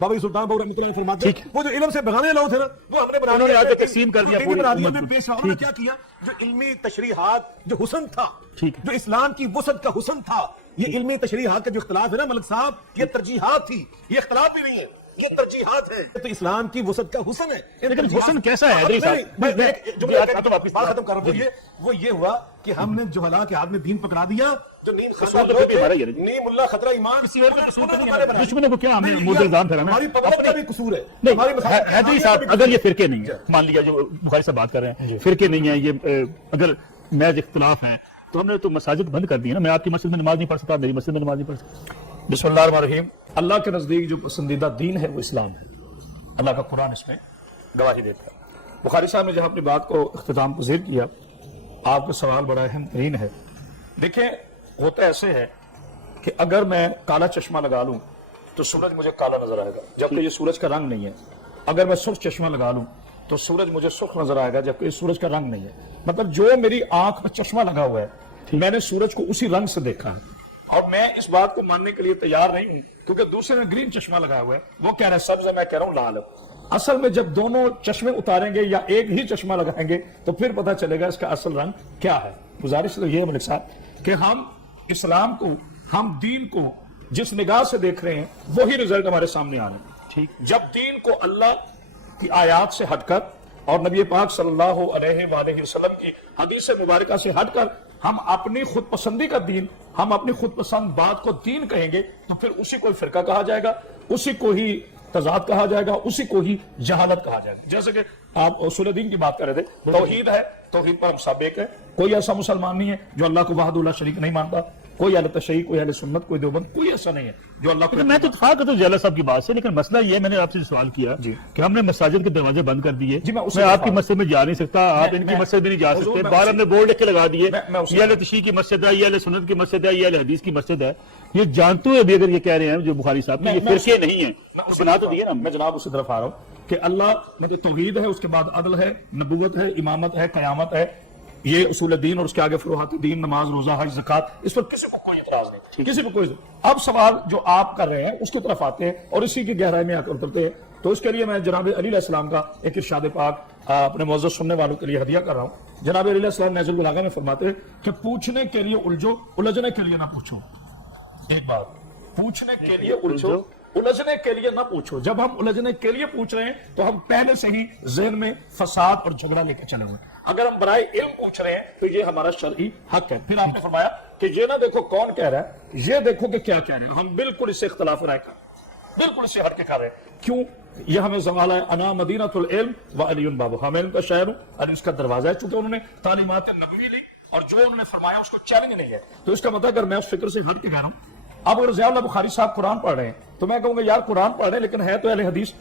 बाबा सुल्तान बाबू रहमतुल्लाह अलैह फरमाते हैं वो जो इल्म से भगाने लोग थे ना वो हमने बना उन्होंने दिया, आगे तकसीम कर दिया पूरी उम्मत को। पेश उन्होंने क्या किया, जो इल्मी तशरीहात जो हुस्न था, ठीक है। जो इस्लाम की वसत का हुस्न था, ये इल्मी तशरीहात का जो इख्तिलाफ है ना मलिक साहब, ये तरजीहात थी, ये इख्तिलाफ भी नहीं है, ये तरजीहात है। तो इस्लाम की वसत का हुस्न है। लेकिन हुस्न कैसा है हैदरी साहब? बात खत्म कर रहा हूं। वो ये हुआ कि हमने जुहला के हाथ में दीन पकड़ा दिया, जो नींद नीम मुल्ला खतरा ईमान, किसी और का कसूर नहीं है। दुश्मनों को क्या हमने मुझे इल्जाम ठहराना? हमारी पकड़ का भी कसूर है। नहीं हैदरी साहब, अगर ये फिरके नहीं है, मान लिया जो बुखारी से बात कर रहे हैं फिरके नहीं है, ये अगर महज इख्तिलाफ है तो हमने तो मसाजिद बंद कर दी है ना। मैं आपकी मस्जिद में नमाज नहीं पढ़ सकता, मेरी मस्जिद में नमाज नहीं पढ़ सकता। बिस्मिल्लाहिर्रहमानिर्रहीम। अल्लाह के नजदीक जो पसंदीदा दीन है वो इस्लाम है। अल्लाह का कुरान इसमें गवाही देता है। बुखारी साहब ने जहां अपनी बात को इख्तिताम पज़ीर किया, आपका सवाल बड़ा अहम तरीन है। देखिए होता ऐसे है कि अगर मैं काला चश्मा लगा लूं तो सूरज मुझे काला नजर आएगा, जबकि ये सूरज का रंग नहीं है। अगर मैं सुर्ख चश्मा लगा लूं तो सूरज मुझे सुर्ख नजर आएगा, जबकि सूरज का रंग नहीं है। मतलब जो मेरी आंख में चश्मा लगा हुआ है, मैंने सूरज को उसी रंग से देखा है, और मैं इस बात को मानने के लिए तैयार नहीं हूं क्योंकि दूसरे ने ग्रीन चश्मा लगाया हुआ है, वो कह रहा है सब्ज है, मैं कह रहा हूं लाल है। असल में जब दोनों चश्मे उतारेंगे या एक ही चश्मा लगाएंगे तो फिर पता चलेगा इसका असल रंग क्या है। गुजारिश तो ये है मलिक साहब कि हम इस्लाम को, हम दीन को जिस निगाह से देख रहे हैं वही रिजल्ट हमारे सामने आ रहे हैं। ठीक, जब दीन को अल्लाह की आयात से हटकर और नबी पाक सल्लल्लाहु अलैहि वसल्लम की हदीस मुबारका से हटकर हम अपनी खुद पसंदी का दीन, हम अपनी खुद पसंद बात को दीन कहेंगे तो फिर उसी को फिरका कहा जाएगा, उसी को ही तजाद कहा जाएगा, उसी को ही जहालत कहा जाएगा। जैसे कि आप उसूल दीन की बात कर रहे थे, तौहीद है, तौहीद पर हम सब एक है। कोई ऐसा मुसलमान नहीं है जो अल्लाह को वहदहुल्ला शरीक नहीं मानता। कोई अहले तशय्युअ, कोई अहले सुन्नत, कोई देवबंद, कोई ऐसा नहीं है जो अल्लाह को। मैं तो इत्तेफाक करता हूं जला साहब की बात से, लेकिन मसला ये, मैंने आपसे सवाल किया कि हमने मसाजिद के दरवाजे बंद कर दिए। मैं आपकी मस्जिद में जा नहीं सकता, आप इनकी मस्जिद में नहीं जा सकते। बाहर हमने बोर्ड लिख के लगा दिए, ये अहले तशय्युअ की मस्जिद है, ये अहले सुन्नत की मस्जिद है, ये अहले हदीस की मस्जिद है। ये जानते हुए भी अगर ये कह रहे हैं जो बुखारी साहब ये फिरके नहीं है तो बना तो दिए ना। मैं जनाब उसी तरफ आ रहा हूं कि अल्लाह में तो तौहीद है, उसके बाद अदल है, नबुवत है, इमामत है, कयामत है, ये उसूल दीन, और उसके आगे फुरूहात दीन, नमाज, रोजा, हज, ज़कात, इस पर किसी को कोई इतराज नहीं, किसी को कोई। अब सवाल जो आप कर रहे हैं उसकी तरफ आते हैं और इसी की गहराई में आकर उतरते हैं। तो इसके लिए मैं जनाब अली अलैहिस्सलाम का एक इरशाद पाक अपने मुअज़्ज़ज़ सुनने वालों के लिए हदिया कर रहा हूं। जनाब अली अलैहिस्सलाम नज़्जुल बलागा में फरमाते हैं कि पूछने के लिए उलझो, उलझने के लिए ना पूछो। एक बात, पूछने के लिए उलझो, उलझने के लिए ना पूछो। जब हम उलझने के लिए पूछ रहे हैं तो हम पहले से ही ज़हन में फसाद और झगड़ा लेकर चले हुए। अगर हम बराए इल्म पूछ रहे हैं तो ये हमारा शरई हक है। फिर आपने फरमाया कि ये ना देखो कौन कह रहा है, ये देखो कि क्या कह रहे हैं। हम बिल्कुल इससे इख्तिलाफ राय कर, बिल्कुल इससे हट के कर रहे हैं। क्यों? यह हमें सवाल है, अना मदीनतुल इल्म व अलीयुन बाबू, हम इल्म का शहर हूं, अली उसका दरवाजा है। चूंकि उन्होंने तालीमात नबवी ली और जो उन्होंने फरमाया उसको चैलेंज नहीं है, तो इसका मतलब अगर मैं उस फिक्र से हट के कह रहा हूं। अब अगर ज़ियाउल्लाह बुखारी साहब कुरान पढ़ रहे हैं तो मैं कहूंगा यार कुरान पढ़ रहे हैं लेकिन है तो अहले हदीस,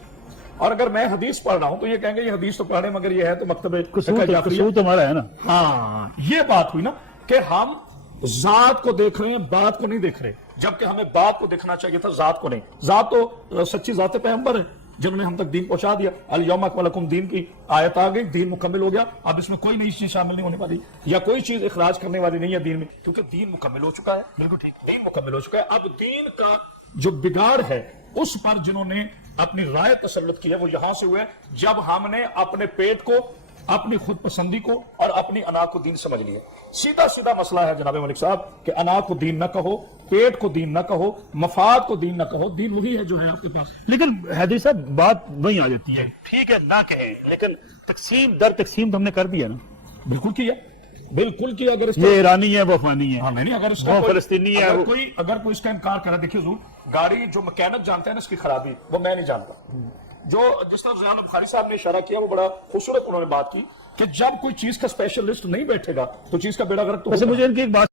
और अगर मैं हदीस पढ़ रहा हूं तो ये कहेंगे ये हदीस तो पढ़े मगर ये है तो मकतबे कसूर तुम्हारा है ना। हाँ, ये बात हुई ना कि हम जात को देख रहे हैं, बात को नहीं देख रहे, जबकि हमें बात को देखना चाहिए था, जात को नहीं। जात तो सच्ची जात पैगंबर है जिन्होंने हम तक दीन पहुंचा दिया। अल यौमा अकमलतु लकुम दीन की आयत आ गई, दीन मुकम्मल हो गया। अब इसमें कोई नई चीज शामिल नहीं होने वाली या कोई चीज इखराज करने वाली नहीं है दीन में, क्योंकि दीन मुकम्मल हो चुका है। बिल्कुल ठीक, दीन मुकम्मल हो चुका है। अब दीन का जो बिगाड़ है उस पर जिन्होंने अपनी राय तसल्लुत की है वो यहां से हुए जब हमने अपने पेट को, अपनी खुद पसंदी को और अपनी अना को दीन समझ लिया। सीधा सीधा मसला है जनाब मलिक साहब कि अना को दीन न कहो, पेट को दीन न कहो, मफाद को दीन न कहो, दीन वही है जो है आपके पास। लेकिन हैदरी साहब बात वही आ जाती है, ठीक है ना कहें, लेकिन तकसीम दर तकसीम तो हमने कर दिया ना। बिल्कुल किया, बिल्कुल किया। अगर ये ईरानी है, वो अफगानी है, हाँ नहीं, अगर इसका फलस्तीनी है, अगर कोई इसका इनकार करे, देखिए हुजूर, गाड़ी जो मैकेनिक जानते हैं ना इसकी खराबी, वो मैं नहीं जानता। जो जिस तरह ज़ियाउल्लाह बुखारी साहब ने इशारा किया वो बड़ा खूबसूरत उन्होंने बात की कि जब कोई चीज का स्पेशलिस्ट नहीं बैठेगा तो चीज का बेड़ा गर्क तो। मुझे इनकी एक बात